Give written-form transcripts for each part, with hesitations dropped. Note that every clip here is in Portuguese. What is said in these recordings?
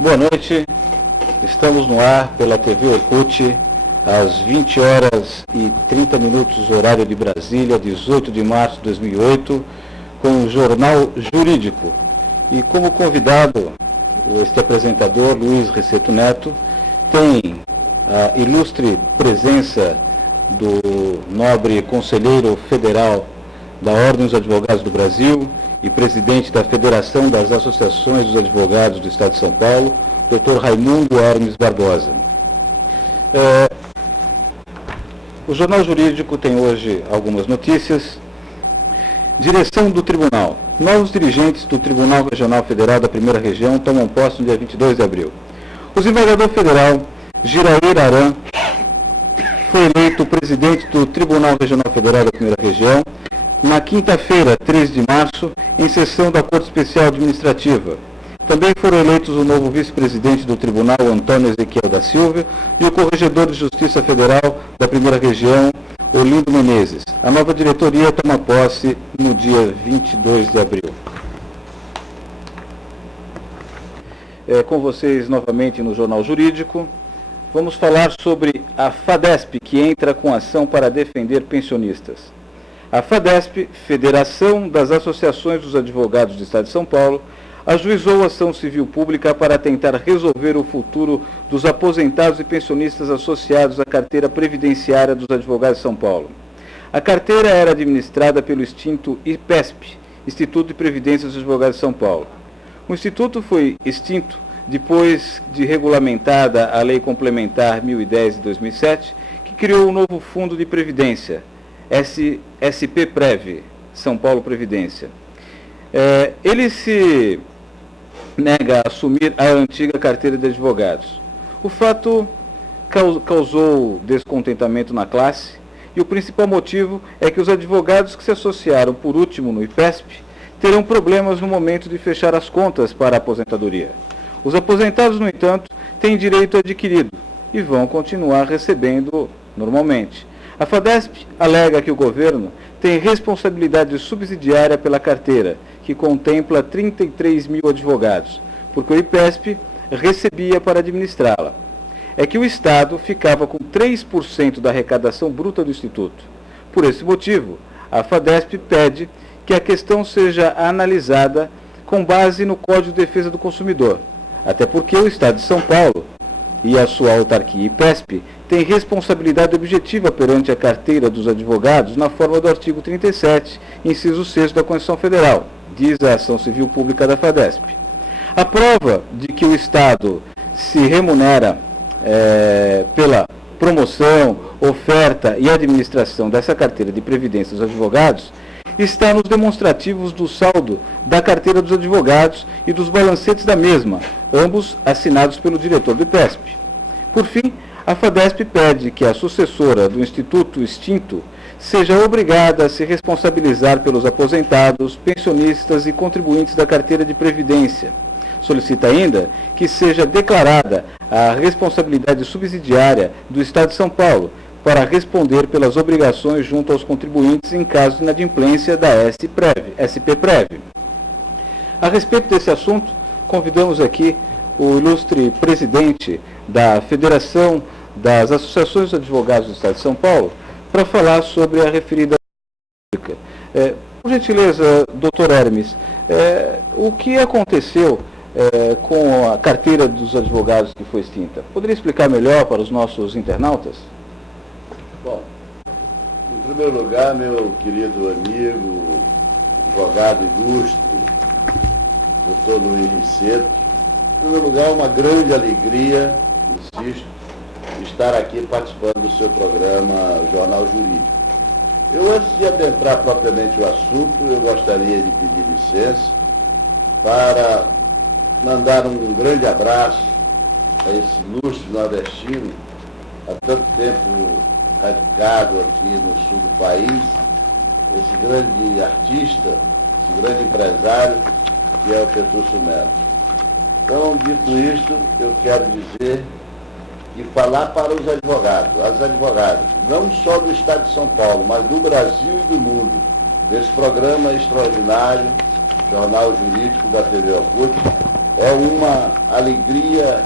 Boa noite, estamos no ar pela TV Orkut, às 20 horas e 30 minutos, horário de Brasília, 18 de março de 2008, com o Jornal Jurídico. E como convidado, este apresentador, Luiz Receto Neto, tem a ilustre presença do nobre conselheiro federal da Ordem dos Advogados do Brasil e presidente da Federação das Associações dos Advogados do Estado de São Paulo, Dr. Raimundo Hermes Barbosa. O Jornal Jurídico tem hoje algumas notícias. Direção do Tribunal. Novos dirigentes do Tribunal Regional Federal da Primeira Região tomam posse no dia 22 de abril. O desembargador federal, Girair Aran, foi eleito presidente do Tribunal Regional Federal da Primeira Região na quinta-feira, 13 de março, em sessão da Corte Especial Administrativa. Também foram eleitos o novo vice-presidente do Tribunal, Antônio Ezequiel da Silva, e o corregedor de Justiça Federal da Primeira Região, Olindo Menezes. A nova diretoria toma posse no dia 22 de abril. Com vocês novamente no Jornal Jurídico. Vamos falar sobre a FADESP, que entra com ação para defender pensionistas. A FADESP, Federação das Associações dos Advogados do Estado de São Paulo, ajuizou ação civil pública para tentar resolver o futuro dos aposentados e pensionistas associados à carteira previdenciária dos advogados de São Paulo. A carteira era administrada pelo extinto IPESP, Instituto de Previdência dos Advogados de São Paulo. O Instituto foi extinto depois de regulamentada a Lei Complementar 1010 de 2007, que criou o novo Fundo de Previdência, SP-Prev, São Paulo Previdência. Ele se nega a assumir a antiga carteira de advogados. O fato causou descontentamento na classe e o principal motivo é que os advogados que se associaram por último no IPESP terão problemas no momento de fechar as contas para a aposentadoria. Os aposentados, no entanto, têm direito adquirido e vão continuar recebendo normalmente. A FADESP alega que o governo tem responsabilidade subsidiária pela carteira, que contempla 33 mil advogados, porque o IPESP recebia para administrá-la. É que o Estado ficava com 3% da arrecadação bruta do Instituto. Por esse motivo, a FADESP pede que a questão seja analisada com base no Código de Defesa do Consumidor, até porque o Estado de São Paulo e a sua autarquia IPESP tem responsabilidade objetiva perante a carteira dos advogados na forma do artigo 37, inciso 6 da Constituição Federal, diz a ação civil pública da FADESP. A prova de que o Estado se remunera pela promoção, oferta e administração dessa carteira de previdência dos advogados está nos demonstrativos do saldo da carteira dos advogados e dos balancetes da mesma, ambos assinados pelo diretor do IPESP. Por fim, a FADESP pede que a sucessora do Instituto extinto seja obrigada a se responsabilizar pelos aposentados, pensionistas e contribuintes da carteira de previdência. Solicita ainda que seja declarada a responsabilidade subsidiária do Estado de São Paulo para responder pelas obrigações junto aos contribuintes em caso de inadimplência da SP-Prev. A respeito desse assunto, convidamos aqui o ilustre presidente da Federação das Associações dos Advogados do Estado de São Paulo para falar sobre a referida pública. Por gentileza, doutor Hermes, o que aconteceu com a carteira dos advogados que foi extinta? Poderia explicar melhor para os nossos internautas? Bom, em primeiro lugar, meu querido amigo, advogado ilustre, doutor Luiz Receto, em primeiro lugar, uma grande alegria, insisto, estar aqui participando do seu programa Jornal Jurídico. Eu, antes de adentrar propriamente o assunto, eu gostaria de pedir licença para mandar um grande abraço a esse ilustre nordestino, há tanto tempo radicado aqui no sul do país, esse grande artista, esse grande empresário, que é o Petrúcio Melo. Então, dito isto, eu quero dizer e falar para os advogados, as advogadas, não só do Estado de São Paulo, mas do Brasil e do mundo, desse programa extraordinário, Jornal Jurídico da TV Orkut, é uma alegria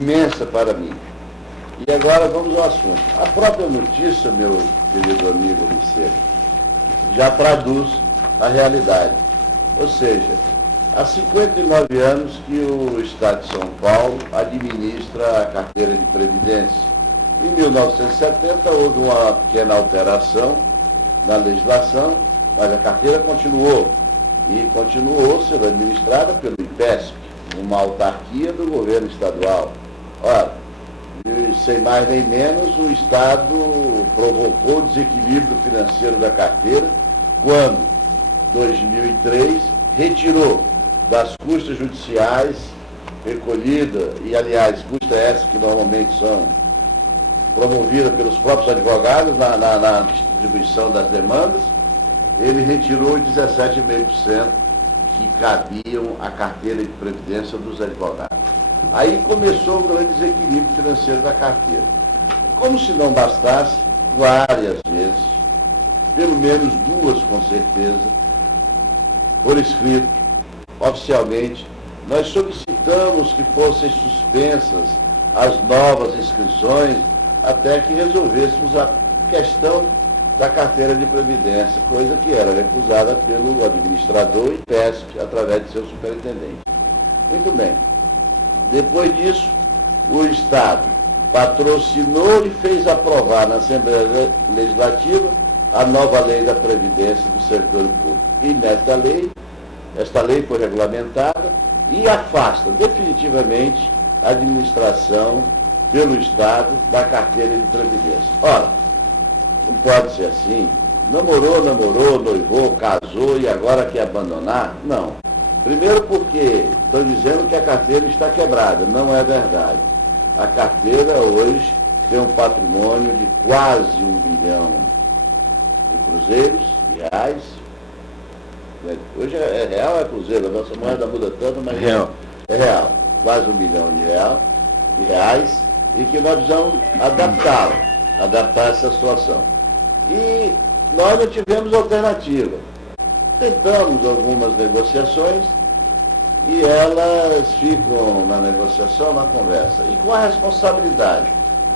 imensa para mim. E agora vamos ao assunto. A própria notícia, meu querido amigo Riceiro, já traduz a realidade. Ou seja, há 59 anos que o Estado de São Paulo administra a carteira de previdência. Em 1970 houve uma pequena alteração na legislação, mas a carteira continuou. E continuou sendo administrada pelo IPESP, uma autarquia do governo estadual. Ora, sem mais nem menos, o Estado provocou o desequilíbrio financeiro da carteira quando, em 2003, retirou das custas judiciais recolhida, e aliás, custas essas que normalmente são promovidas pelos próprios advogados na distribuição das demandas, ele retirou 17,5% que cabiam à carteira de previdência dos advogados. Aí começou o grande desequilíbrio financeiro da carteira. Como se não bastasse, várias vezes, pelo menos duas com certeza, por escrito, oficialmente, nós solicitamos que fossem suspensas as novas inscrições até que resolvêssemos a questão da carteira de previdência, coisa que era recusada pelo administrador e IPESP, através de seu superintendente. Muito bem. Depois disso, o Estado patrocinou e fez aprovar na Assembleia Legislativa a nova lei da Previdência do Servidor Público. E esta lei foi regulamentada e afasta definitivamente a administração pelo Estado da carteira de previdência. Ora, não pode ser assim. Namorou, noivou, casou e agora quer abandonar? Não. Primeiro porque estão dizendo que a carteira está quebrada. Não é verdade. A carteira hoje tem um patrimônio de quase 1 bilhão de cruzeiros, de reais. Hoje é real ou é cruzeiro? A nossa moeda muda tanto, mas é real. Quase 1 bilhão de reais. E que nós precisamos adaptar essa situação. E nós não tivemos alternativa. Tentamos algumas negociações e elas ficam na negociação, na conversa. E com a responsabilidade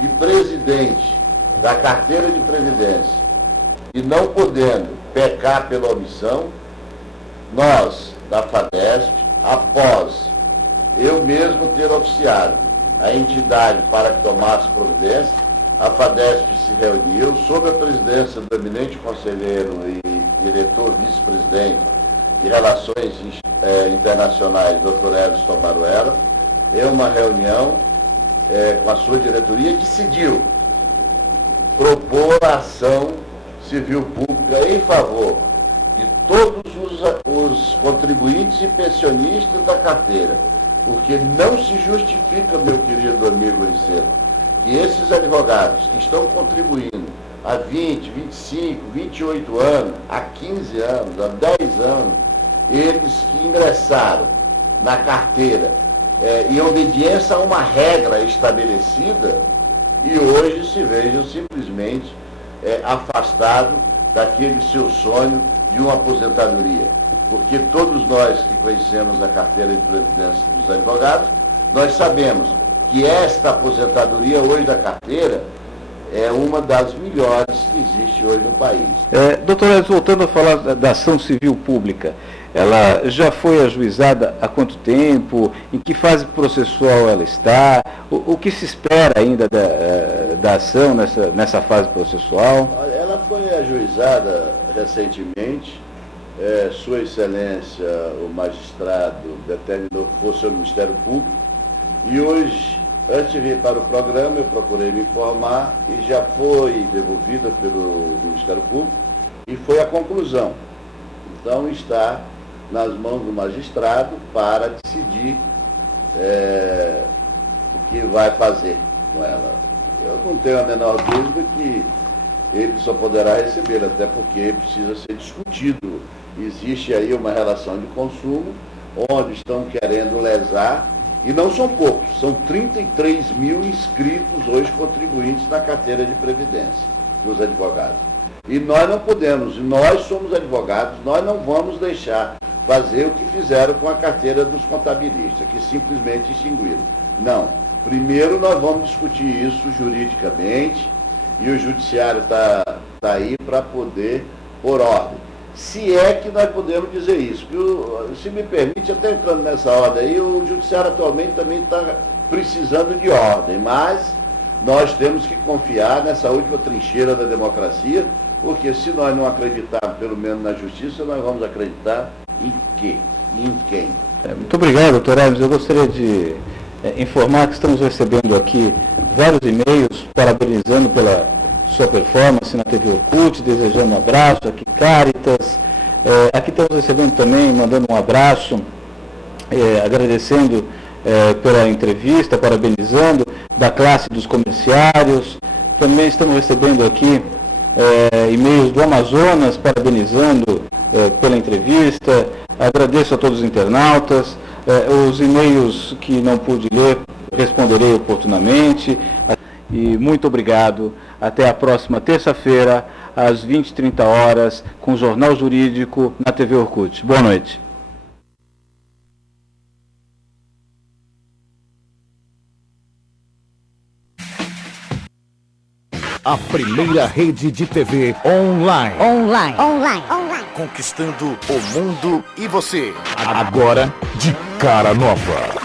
de presidente da carteira de previdência e não podendo pecar pela omissão, nós, da FADESP, após eu mesmo ter oficiado a entidade para que tomasse providência, a FADESP se reuniu sob a presidência do eminente conselheiro e diretor vice-presidente de Relações Internacionais, Dr. Everson Baruela, em uma reunião com a sua diretoria, decidiu propor a ação civil pública em favor de todos os contribuintes e pensionistas da carteira, porque não se justifica, meu querido amigo Riceiro, que esses advogados que estão contribuindo há 20, 25, 28 anos, há 15 anos, há 10 anos, eles que ingressaram na carteira em obediência a uma regra estabelecida e hoje se vejam simplesmente afastados daquele seu sonho de uma aposentadoria. Porque todos nós que conhecemos a carteira de previdência dos advogados, nós sabemos que esta aposentadoria hoje da carteira é uma das melhores que existe hoje no país. Doutor Edson, voltando a falar da ação civil pública, ela já foi ajuizada há quanto tempo? Em que fase processual ela está? O que se espera ainda da ação nessa fase processual? Ela foi ajuizada recentemente. Sua Excelência, o magistrado, determinou que fosse o Ministério Público. E hoje, antes de vir para o programa, eu procurei me informar e já foi devolvida pelo Ministério Público e foi a conclusão. Então está nas mãos do magistrado para decidir o que vai fazer com ela. Eu não tenho a menor dúvida que ele só poderá receber, até porque precisa ser discutido. Existe aí uma relação de consumo, onde estão querendo lesar, e não são poucos, são 33 mil inscritos hoje contribuintes na carteira de previdência dos advogados. E nós não podemos, nós somos advogados, nós não vamos deixar fazer o que fizeram com a carteira dos contabilistas, que simplesmente extinguiram. Não. Primeiro nós vamos discutir isso juridicamente e o judiciário está aí para poder pôr ordem. Se é que nós podemos dizer isso. Se me permite, até entrando nessa ordem aí, o judiciário atualmente também está precisando de ordem, mas nós temos que confiar nessa última trincheira da democracia, porque se nós não acreditarmos, pelo menos na justiça, nós vamos acreditar em quê? Em quem? Muito obrigado, doutor Hermes. Eu gostaria de informar que estamos recebendo aqui vários e-mails parabenizando pela sua performance na TV Orkut, desejando um abraço, aqui Caritas, aqui estamos recebendo também, mandando um abraço, agradecendo pela entrevista, parabenizando, da classe dos comerciários, também estamos recebendo aqui e-mails do Amazonas, parabenizando pela entrevista, agradeço a todos os internautas, os e-mails que não pude ler, responderei oportunamente. E muito obrigado. Até a próxima terça-feira, às 20h30, com o Jornal Jurídico na TV Orkut. Boa noite. A primeira rede de TV online. Conquistando o mundo e você. Agora, de cara nova.